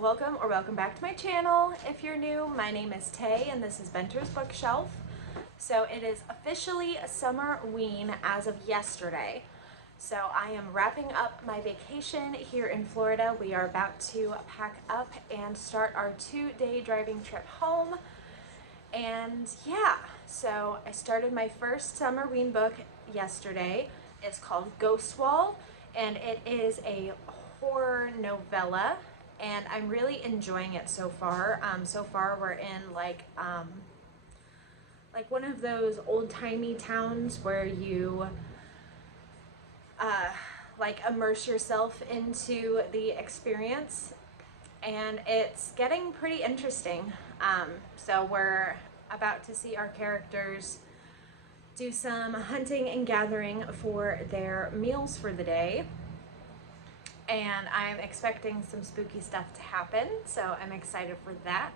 welcome or welcome back to my channel. If you're new, my name is Tay and this is Benter's Bookshelf. So it is officially Summerween as of yesterday. So I am wrapping up my vacation here in Florida. We are about to pack up and start our 2-day driving trip home. And yeah, so I started my first Summerween book yesterday. It's called Ghost Wall and it is a horror novella. And I'm really enjoying it so far. So far we're in like one of those old-timey towns where you like immerse yourself into the experience, and it's getting pretty interesting. So we're about to see our characters do some hunting and gathering for their meals for the day. And I'm expecting some spooky stuff to happen, so I'm excited for that.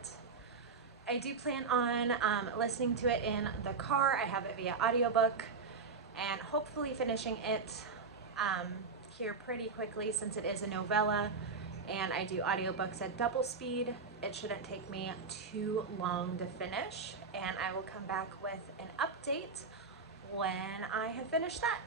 I do plan on listening to it in the car. I have it via audiobook and hopefully finishing it here pretty quickly since it is a novella and I do audiobooks at double speed. It shouldn't take me too long to finish, and I will come back with an update when I have finished that.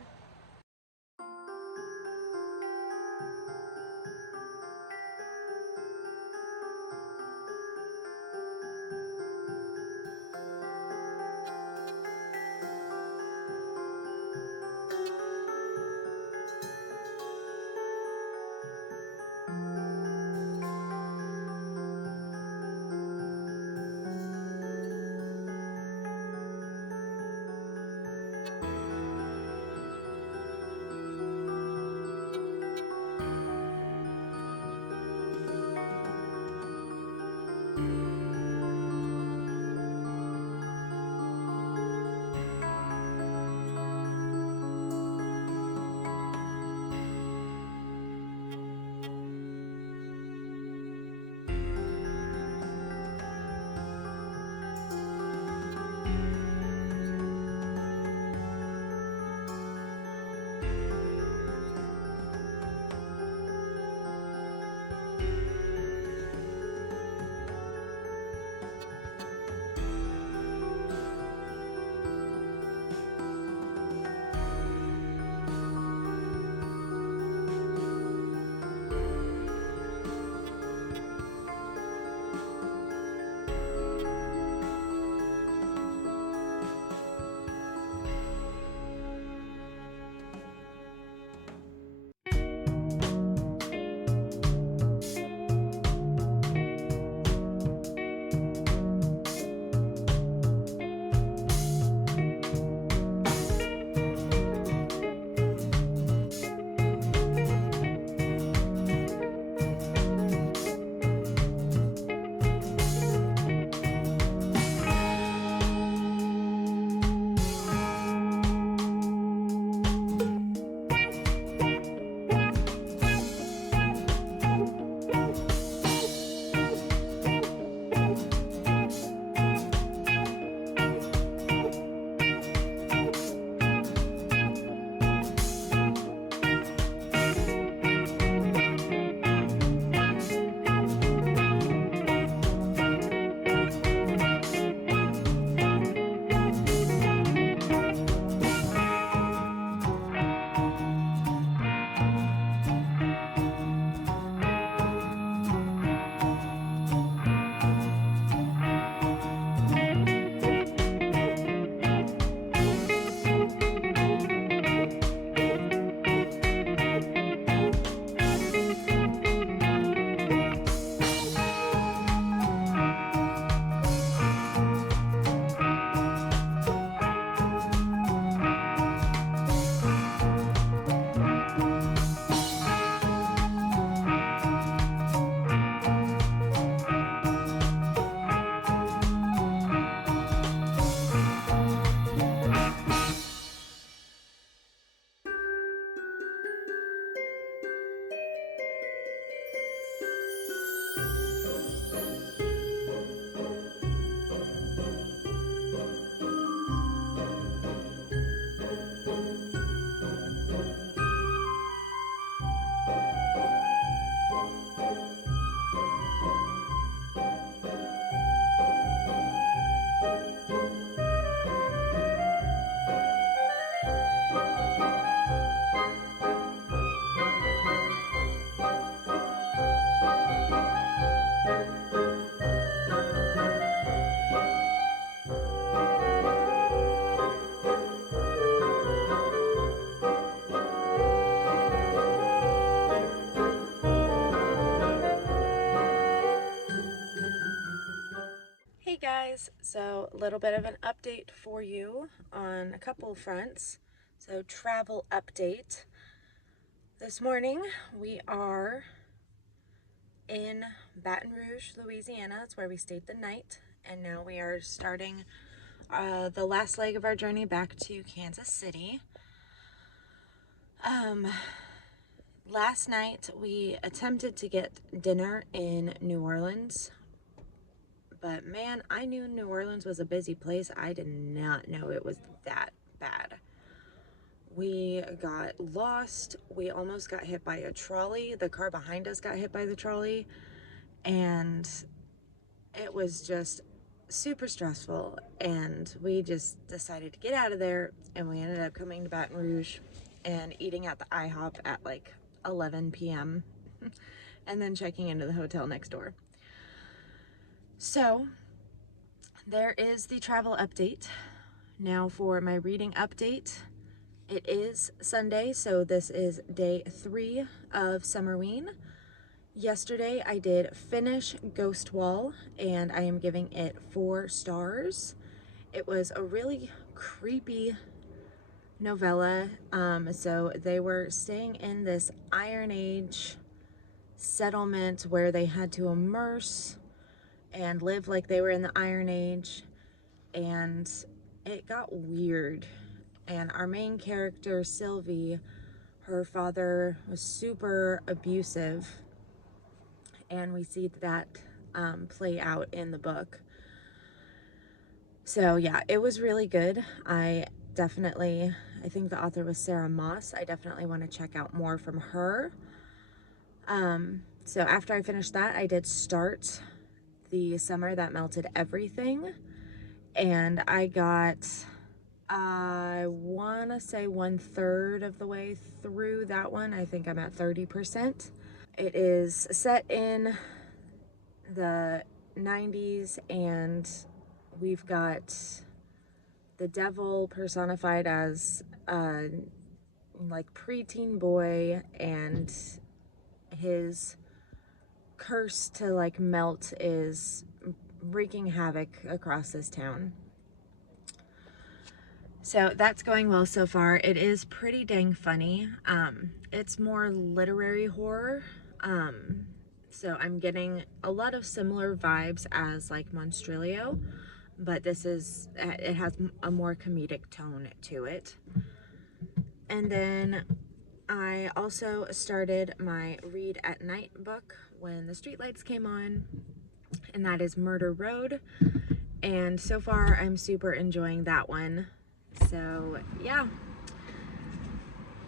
Hey guys, so a little bit of an update for you on a couple of fronts. So travel update. This morning we are in Baton Rouge, Louisiana. That's where we stayed the night. And now we are starting the last leg of our journey back to Kansas City. Last night we attempted to get dinner in New Orleans. But man, I knew New Orleans was a busy place. I did not know it was that bad. We got lost. We almost got hit by a trolley. The car behind us got hit by the trolley. And it was just super stressful. And we just decided to get out of there. And we ended up coming to Baton Rouge and eating at the IHOP at like 11 p.m. and then checking into the hotel next door. So there is the travel update. Now for my reading update. It is Sunday, so this is day 3 of Summerween. Yesterday I did finish Ghost Wall and I am giving it 4 stars. It was a really creepy novella. So they were staying in this Iron Age settlement where they had to immerse and live like they were in the Iron Age, and it got weird. And our main character, Sylvie, her father was super abusive, and we see that play out in the book. So yeah, it was really good. I think the author was Sarah Moss. I definitely want to check out more from her. So after I finished that, I did start The Summer That Melted Everything, and I got, I want to say 1/3 of the way through that one. I think I'm at 30%. It is set in the 90s, and we've got the devil personified as a like preteen boy, and his curse to like melt is wreaking havoc across this town. So that's going well so far. It is pretty dang funny. It's more literary horror. So I'm getting a lot of similar vibes as like Monstrilio, but it has a more comedic tone to it. And then I also started my read at night book when the streetlights came on, and that is Murder Road. And so far I'm super enjoying that one. So yeah,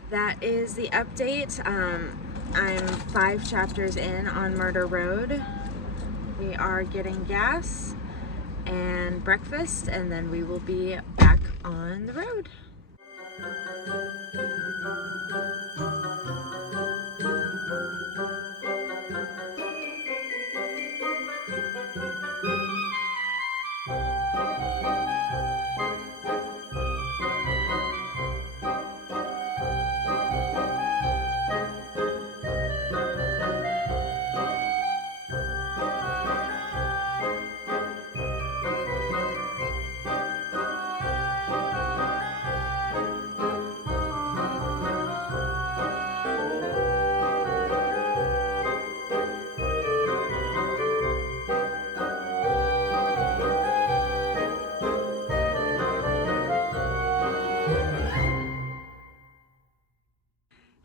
that is the update. I'm 5 chapters in on Murder Road. We are getting gas and breakfast, and then we will be back on the road.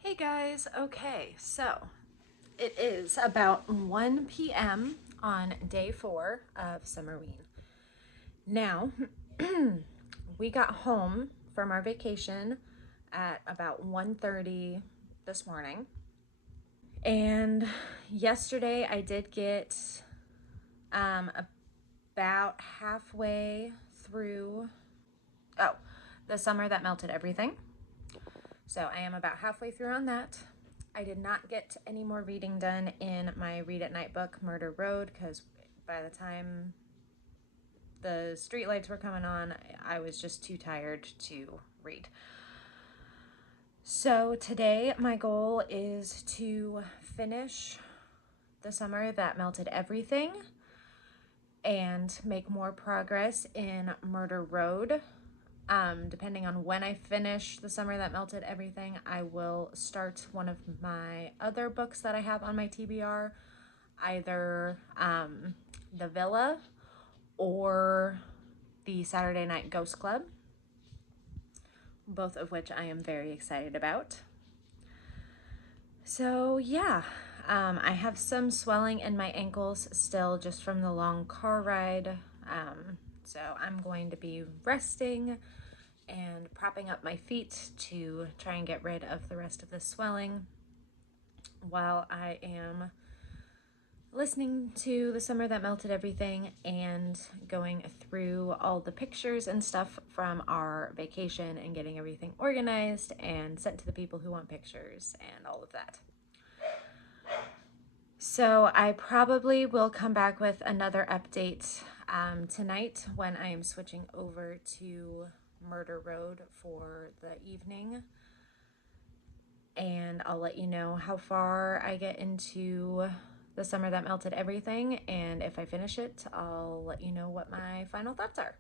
Hey guys, okay, so it is about 1 p.m. on day 4 of Summerween. Now, we got home from our vacation at about 1:30 this morning. And yesterday I did get about halfway through, The Summer That Melted Everything. So I am about halfway through on that. I did not get any more reading done in my read at night book, Murder Road, because by the time the streetlights were coming on, I was just too tired to read. So today my goal is to finish The Summer That Melted Everything and make more progress in Murder Road. Depending on when I finish The Summer That Melted Everything, I will start one of my other books that I have on my TBR, either The Villa or the Saturday Night Ghost Club, both of which I am very excited about. So yeah, I have some swelling in my ankles still just from the long car ride. So I'm going to be resting and propping up my feet to try and get rid of the rest of the swelling while I am listening to The Summer That Melted Everything and going through all the pictures and stuff from our vacation and getting everything organized and sent to the people who want pictures and all of that. So I probably will come back with another update tonight when I am switching over to Murder Road for the evening. And I'll let you know how far I get into The Summer That Melted Everything. And if I finish it, I'll let you know what my final thoughts are.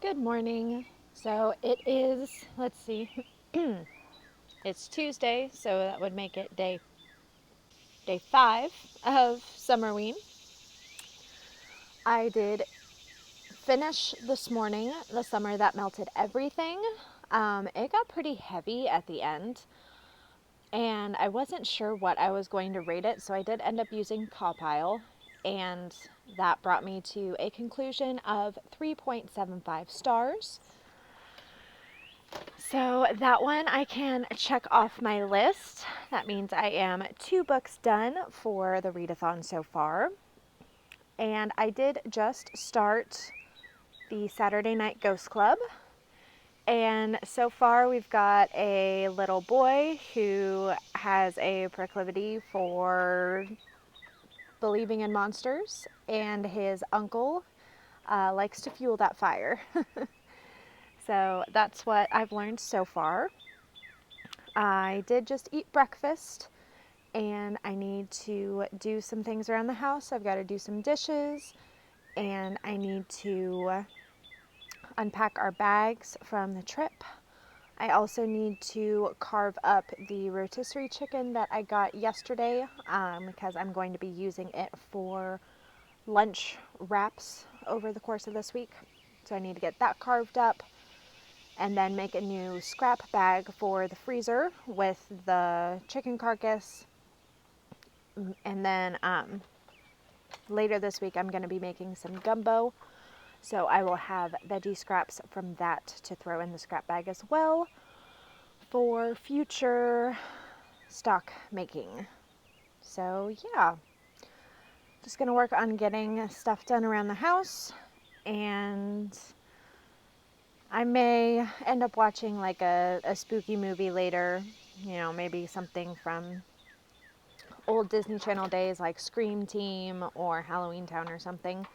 Good morning. So it is, let's see, it's Tuesday, so that would make it day 5 of Summerween. I did finish this morning The Summer That Melted Everything. It got pretty heavy at the end, and I wasn't sure what I was going to rate it, so I did end up using Compile, and that brought me to a conclusion of 3.75 stars. So that one I can check off my list. That means I am 2 books done for the readathon so far. And I did just start the Saturday Night Ghost Club. And so far we've got a little boy who has a proclivity for believing in monsters, and his uncle likes to fuel that fire. So that's what I've learned so far. I did just eat breakfast, and I need to do some things around the house. I've got to do some dishes, and I need to unpack our bags from the trip. I also need to carve up the rotisserie chicken that I got yesterday because I'm going to be using it for lunch wraps over the course of this week. So I need to get that carved up and then make a new scrap bag for the freezer with the chicken carcass. And then later this week I'm going to be making some gumbo. So I will have veggie scraps from that to throw in the scrap bag as well for future stock making. So yeah, just gonna work on getting stuff done around the house, and I may end up watching like a spooky movie later, you know, maybe something from old Disney Channel days like Scream Team or Halloween Town or something,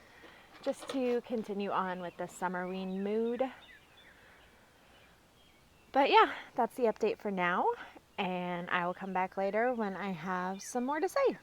just to continue on with the Summerween mood. But yeah, that's the update for now, and I will come back later when I have some more to say.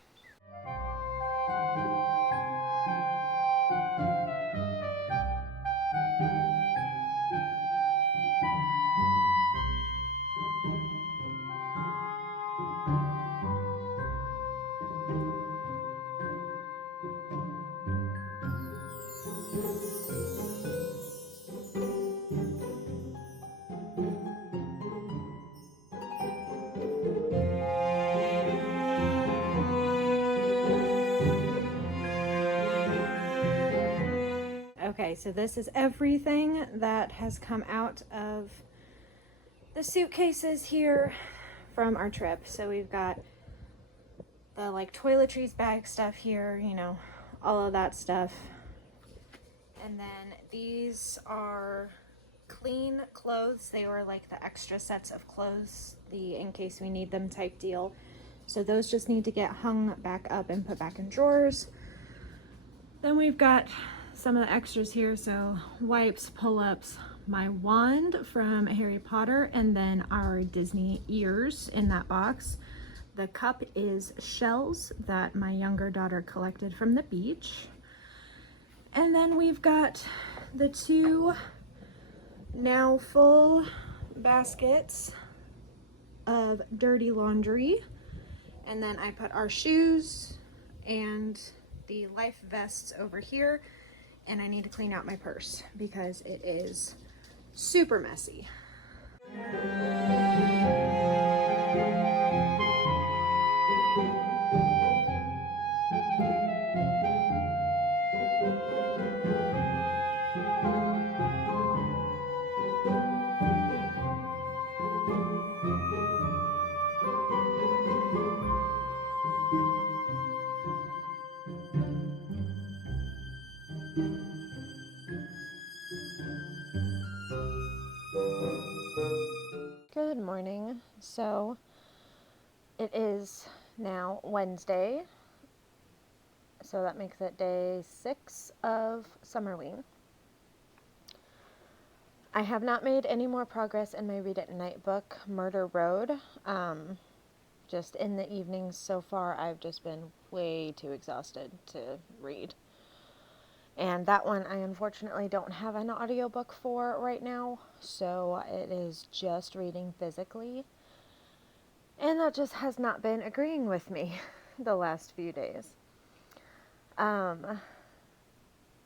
Okay, so this is everything that has come out of the suitcases here from our trip. So we've got the like toiletries bag stuff here, you know, all of that stuff. And then these are clean clothes. They were like the extra sets of clothes, the in case we need them type deal. So those just need to get hung back up and put back in drawers. Then we've got some of the extras here, so wipes, pull-ups, my wand from Harry Potter, and then our Disney ears in that box. The cup is shells that my younger daughter collected from the beach. And then we've got the two now full baskets of dirty laundry. And then I put our shoes and the life vests over here, and I need to clean out my purse because it is super messy. Good morning. So it is now Wednesday, so that makes it day 6 of Summerween. I have not made any more progress in my Read at Night book, Murder Road. Just in the evenings so far, I've just been way too exhausted to read. And that one I unfortunately don't have an audiobook for right now, so it is just reading physically. And that just has not been agreeing with me the last few days.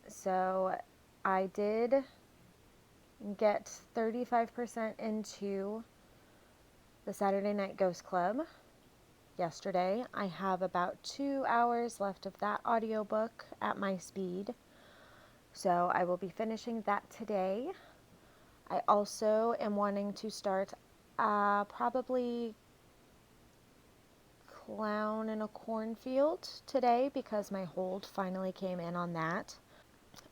So I did get 35% into the Saturday Night Ghost Club yesterday. I have about 2 hours left of that audiobook at my speed. So I will be finishing that today. I also am wanting to start probably Clown in a Cornfield today because my hold finally came in on that.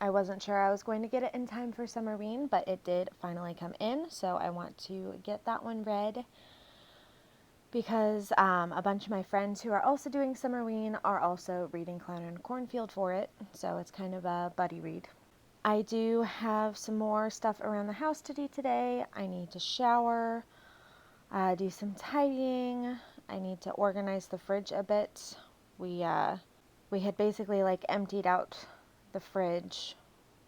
I wasn't sure I was going to get it in time for Summerween, but it did finally come in, so I want to get that one read because a bunch of my friends who are also doing Summerween are also reading Clown in a Cornfield for it, so it's kind of a buddy read. I do have some more stuff around the house to do today. I need to shower, do some tidying. I need to organize the fridge a bit. We had basically like emptied out the fridge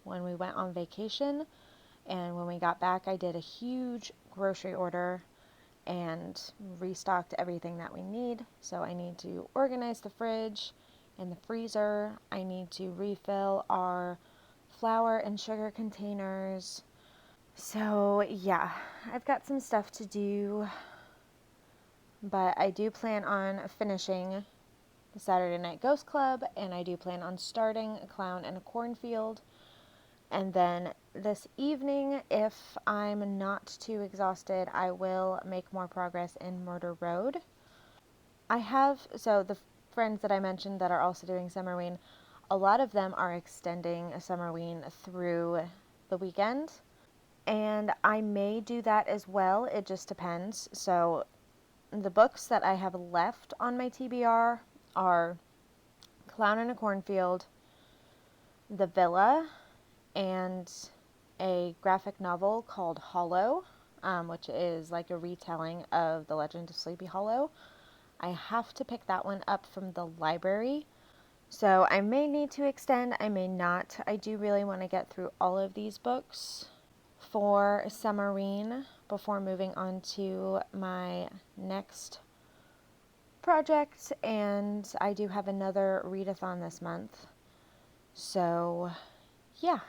when we went on vacation, and when we got back I did a huge grocery order and restocked everything that we need. So I need to organize the fridge and the freezer. I need to refill our flour and sugar containers. So yeah, I've got some stuff to do, but I do plan on finishing the Saturday Night Ghost Club, and I do plan on starting A Clown in a Cornfield. And then this evening, if I'm not too exhausted, I will make more progress in Murder Road. So the friends that I mentioned that are also doing Summerween, a lot of them are extending Summerween through the weekend. And I may do that as well. It just depends. So the books that I have left on my TBR are Clown in a Cornfield, The Villa, and a graphic novel called Hollow, which is like a retelling of The Legend of Sleepy Hollow. I have to pick that one up from the library, so I may need to extend, I may not. I do really want to get through all of these books for Summerween before moving on to my next project, and I do have another readathon this month. So, yeah.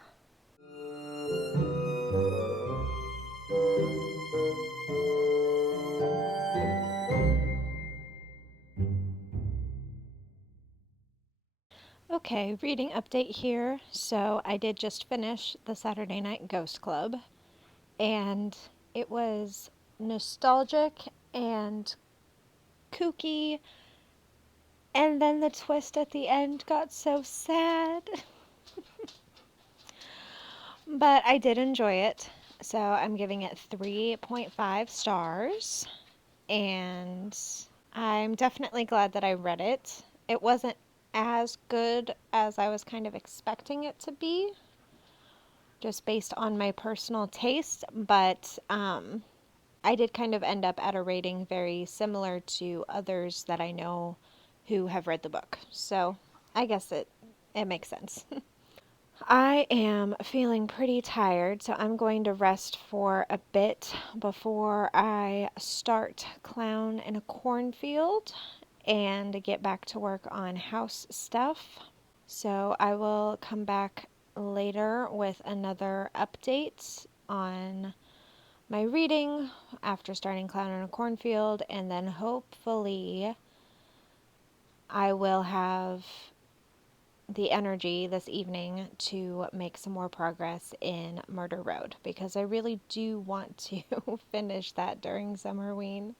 Okay, reading update here. So I did just finish the Saturday Night Ghost Club, and it was nostalgic and kooky, and then the twist at the end got so sad. But I did enjoy it, so I'm giving it 3.5 stars, and I'm definitely glad that I read it. It wasn't as good as I was kind of expecting it to be, just based on my personal taste, but I did kind of end up at a rating very similar to others that I know who have read the book. So I guess it makes sense. I am feeling pretty tired, so I'm going to rest for a bit before I start Clown in a Cornfield and get back to work on house stuff. So I will come back later with another update on my reading after starting Clown in a Cornfield, and then hopefully I will have the energy this evening to make some more progress in Murder Road, because I really do want to finish that during Summerween.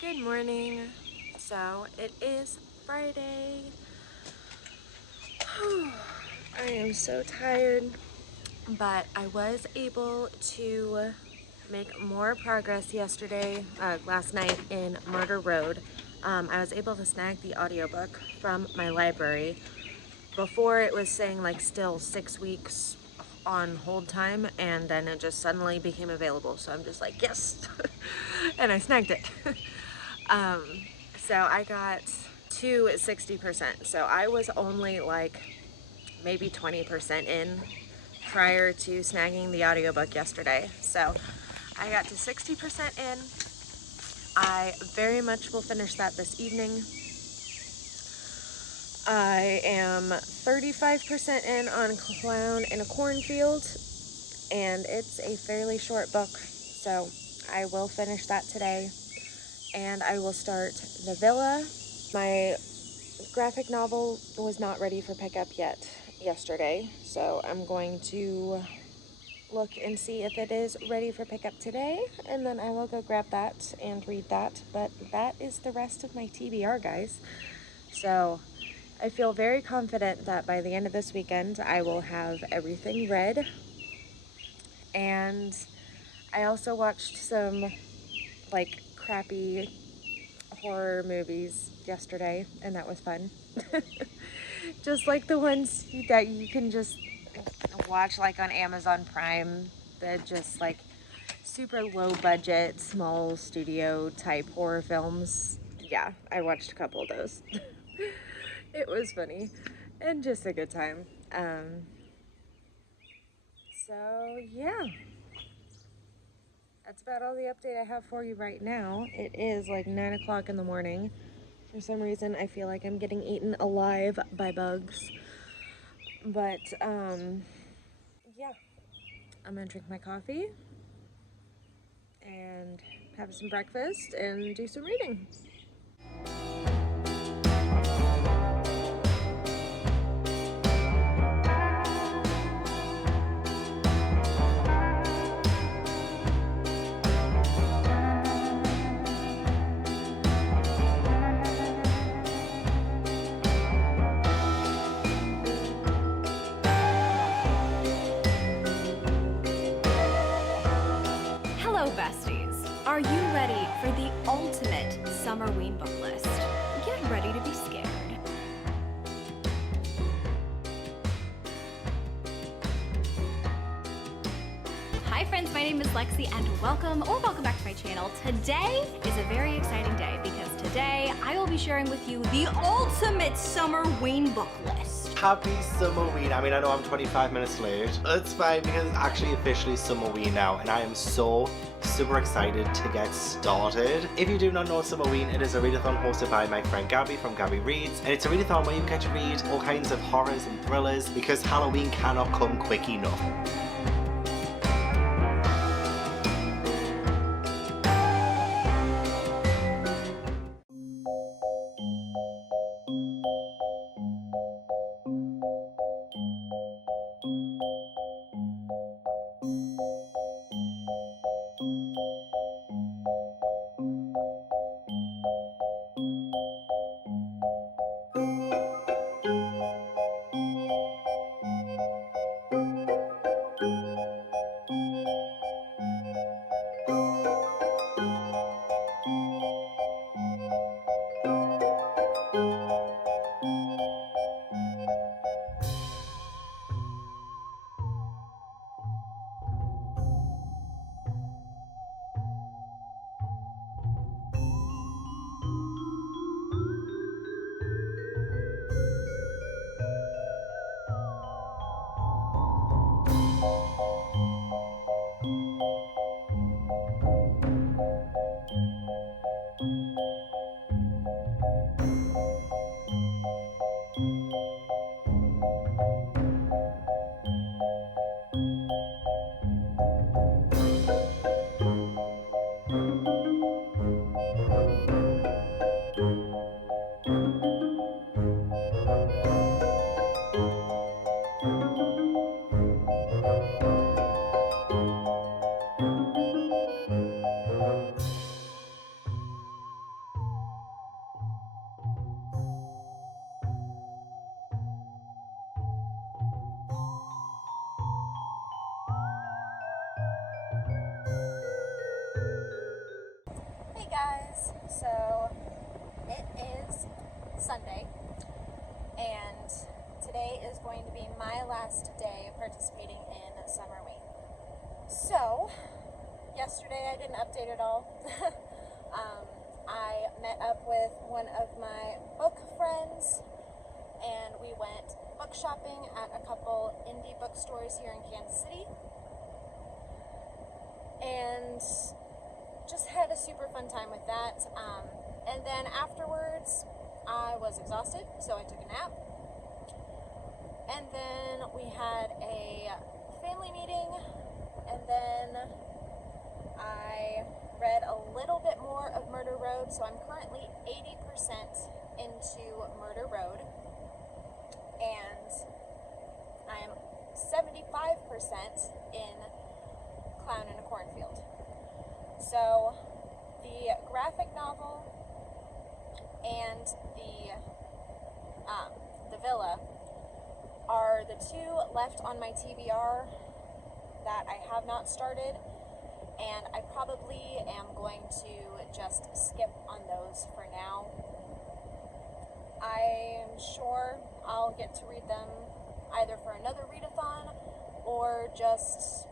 Good morning. So it is Friday. I am so tired, but I was able to make more progress last night in Murder Road. I was able to snag the audiobook from my library. Before it was saying like still 6 weeks on hold time, and then it just suddenly became available. So I'm just like, yes, and I snagged it. So I got to 60%. So I was only like maybe 20% in prior to snagging the audiobook yesterday. So I got to 60% in. I very much will finish that this evening. I am 35% in on Clown in a Cornfield, and it's a fairly short book, so I will finish that today, and I will start The Villa. My graphic novel was not ready for pickup yet yesterday, so I'm going to look and see if it is ready for pickup today, and then I will go grab that and read that. But that is the rest of my TBR, guys. So I feel very confident that by the end of this weekend I will have everything read. And I also watched some like crappy horror movies yesterday, and that was fun. Just like the ones that you can just watch like on Amazon Prime, that just like super low budget, small studio type horror films. yeah, I watched a couple of those. It was funny and just a good time. So yeah, that's about all the update I have for you right now. It is like 9 o'clock in the morning. For some reason, I feel like I'm getting eaten alive by bugs. But yeah, I'm gonna drink my coffee and have some breakfast and do some reading. Hello, besties! Are you ready for the ultimate Summerween book list? Get ready to be scared. Hi friends, my name is Lexi and welcome back to my channel. Today is a very exciting day because today I will be sharing with you the ultimate Summerween book list. Happy Summerween. I mean, I know I'm 25 minutes late. It's fine because it's actually officially Summerween now and I am so super excited to get started. If you do not know Summerween, it is a readathon hosted by my friend Gabby from Gabby Reads, and it's a readathon where you get to read all kinds of horrors and thrillers because Halloween cannot come quick enough. Hey guys, so it is Sunday and today is going to be my last day of participating in Summerween. So, yesterday I didn't update at all. I met up with one of my book friends and we went book shopping at a couple indie bookstores here in Kansas City. And just had a super fun time with that. And then afterwards, I was exhausted, so I took a nap. And then we had a family meeting, and then I read a little bit more of Murder Road, so I'm currently 80% into Murder Road, and I am 75% in Clown in a Cornfield. So the graphic novel and the villa are the two left on my TBR that I have not started, and I probably am going to just skip on those for now. I'm sure I'll get to read them either for another readathon or just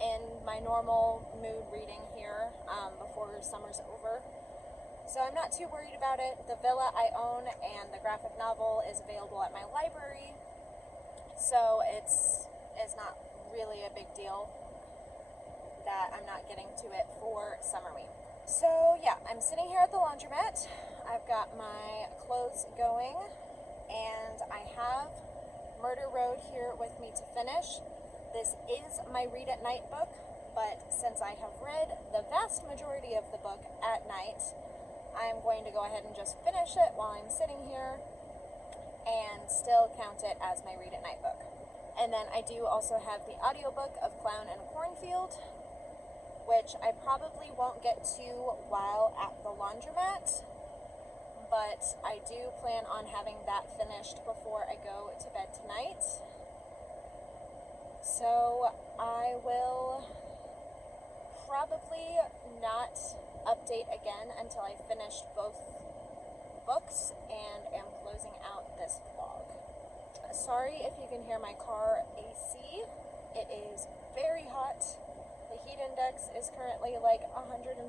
in my normal mood reading here before summer's over. So I'm not too worried about it. The villa I own and the graphic novel is available at my library, so it's not really a big deal that I'm not getting to it for Summerween. So yeah, I'm sitting here at the laundromat. I've got my clothes going, and I have Murder Road here with me to finish. This is my read at night book, but since I have read the vast majority of the book at night, I'm going to go ahead and just finish it while I'm sitting here and still count it as my read at night book. And then I do also have the audiobook of Clown in a Cornfield, which I probably won't get to while at the laundromat, but I do plan on having that finished before I go to bed tonight. So I will probably not update again until I finish both books and am closing out this vlog. Sorry if you can hear my car AC. It is very hot. The heat index is currently like 105,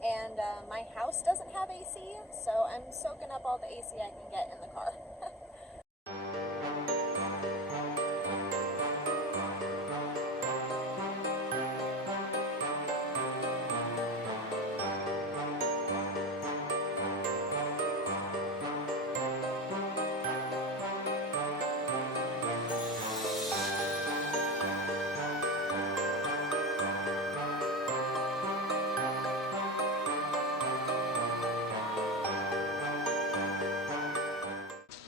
and my house doesn't have AC, so I'm soaking up all the AC I can get in the car.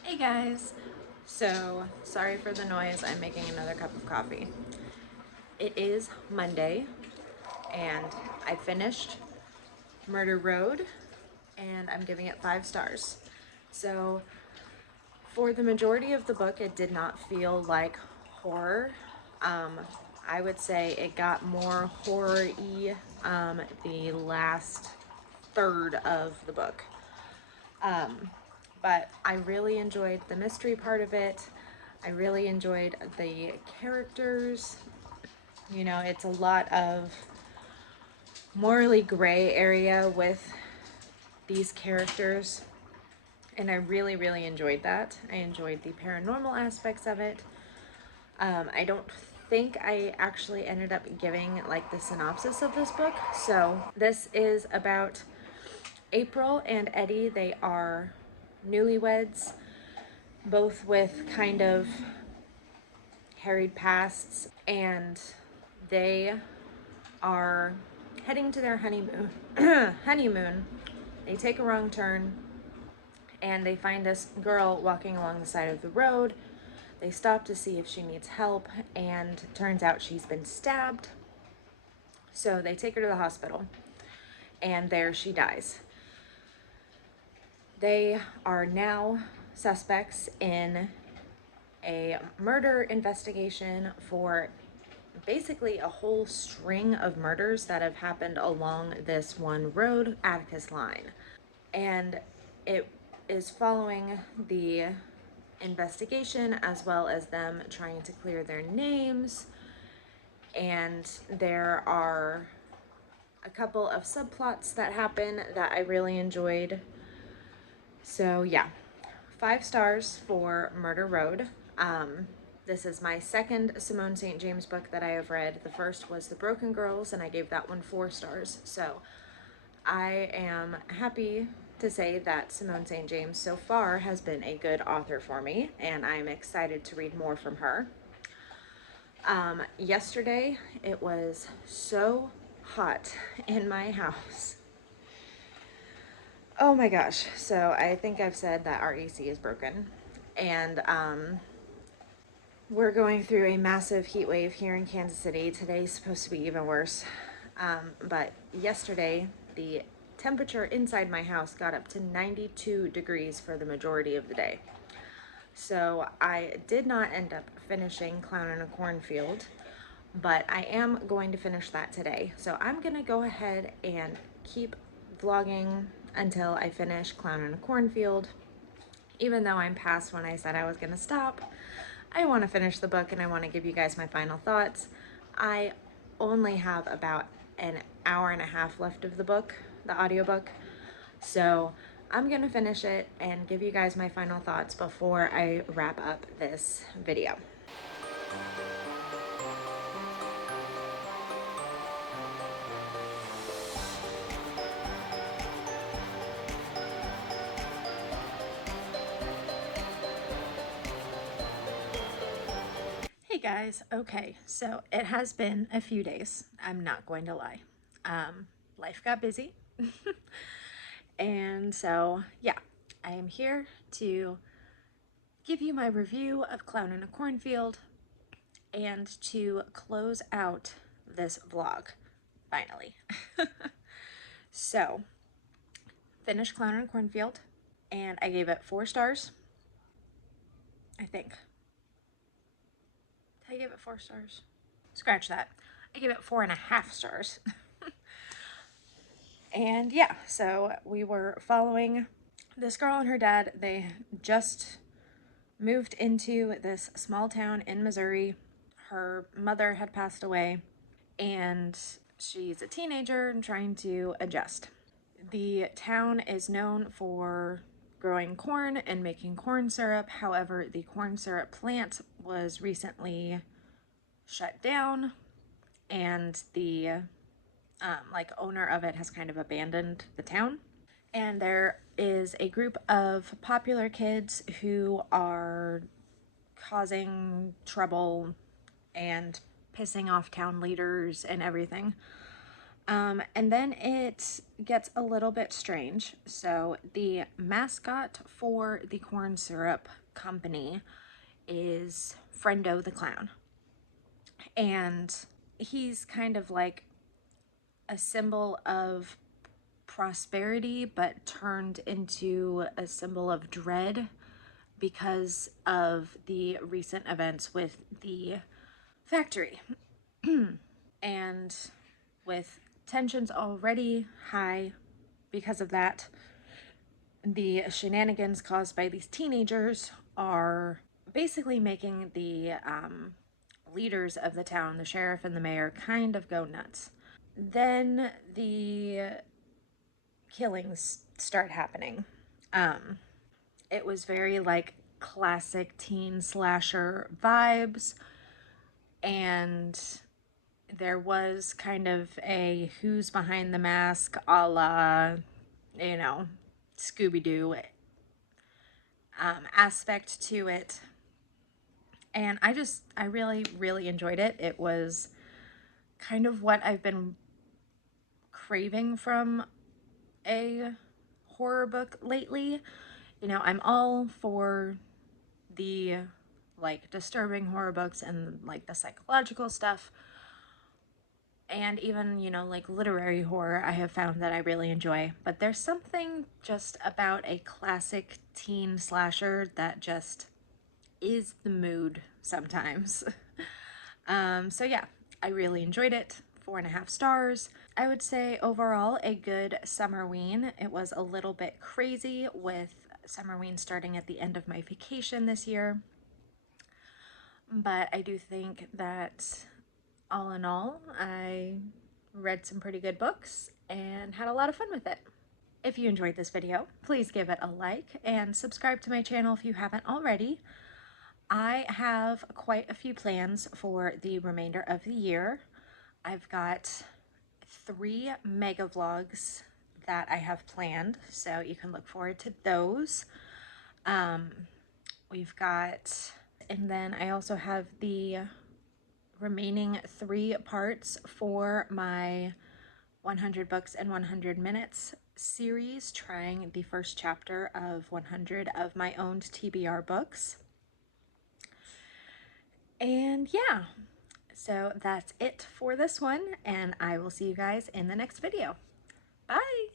Hey guys! So, sorry for the noise, I'm making another cup of coffee. It is Monday, and I finished Murder Road, and I'm giving it 5 stars. So, for the majority of the book, it did not feel like horror. I would say it got more horror-y the last third of the book. But I really enjoyed the mystery part of it. I really enjoyed the characters. You know, it's a lot of morally gray area with these characters, and I really, really enjoyed that. I enjoyed the paranormal aspects of it. I don't think I actually ended up giving like the synopsis of this book. So this is about April and Eddie. They are newlyweds, both with kind of harried pasts, and they are heading to their honeymoon. They take a wrong turn and they find this girl walking along the side of the road. They stop to see if she needs help, and turns out she's been stabbed. So they take her to the hospital, and there she dies. They are now suspects in a murder investigation for basically a whole string of murders that have happened along this one road, Atticus Line. And it is following the investigation as well as them trying to clear their names. And there are a couple of subplots that happen that I really enjoyed. So yeah, 5 stars for Murder Road. This is my second Simone St. James book that I have read. The first was The Broken Girls, and I gave that one 4 stars. So I am happy to say that Simone St. James so far has been a good author for me, and I'm excited to read more from her. Yesterday, it was so hot in my house. Oh my gosh. So I think I've said that our AC is broken, and we're going through a massive heat wave here in Kansas City. Today's supposed to be even worse. But yesterday, the temperature inside my house got up to 92 degrees for the majority of the day. So I did not end up finishing Clown in a Cornfield, but I am going to finish that today. So I'm gonna go ahead and keep vlogging until I finish Clown in a Cornfield. Even though I'm past when I said I was gonna stop, I want to finish the book and I want to give you guys my final thoughts. I only have about an hour and a half left of the book, the audiobook. So I'm gonna finish it and give you guys my final thoughts before I wrap up this video. Hey guys, okay, so it has been a few days, I'm not going to lie. Life got busy. And so, yeah, I am here to give you my review of Clown in a Cornfield and to close out this vlog, finally. So, finished Clown in a Cornfield, and I gave it 4 stars, I think. I gave it 4 stars. Scratch that. I gave it 4.5 stars. And yeah, so we were following this girl and her dad. They just moved into this small town in Missouri. Her mother had passed away, and she's a teenager and trying to adjust. The town is known for growing corn and making corn syrup. However, the corn syrup plant was recently shut down, and the owner of it has kind of abandoned the town. And there is a group of popular kids who are causing trouble and pissing off town leaders and everything. And then it gets a little bit strange. So the mascot for the corn syrup company is Friendo the Clown. And he's kind of like a symbol of prosperity, but turned into a symbol of dread because of the recent events with the factory. And with tensions already high because of that, the shenanigans caused by these teenagers are basically making the leaders of the town, the sheriff and the mayor, kind of go nuts. Then the killings start happening. It was very like classic teen slasher vibes, and there was kind of a who's behind the mask a la, you know, Scooby-Doo aspect to it. And I really enjoyed it. It was kind of what I've been craving from a horror book lately. You know, I'm all for the like disturbing horror books and like the psychological stuff, and even, you know, like literary horror I have found that I really enjoy. But there's something just about a classic teen slasher that just is the mood sometimes. So yeah, I really enjoyed it. 4.5 stars. I would say overall a good Summerween. It was a little bit crazy with Summerween starting at the end of my vacation this year, but I do think that all in all, I read some pretty good books and had a lot of fun with it. If you enjoyed this video, please give it a like and subscribe to my channel if you haven't already. I have quite a few plans for the remainder of the year. I've got 3 mega vlogs that I have planned, so you can look forward to those. We've got, and then I also have the remaining 3 parts for my 100 Books in 100 Minutes series, trying the first chapter of 100 of my owned TBR books. And yeah, so that's it for this one, and I will see you guys in the next video. Bye!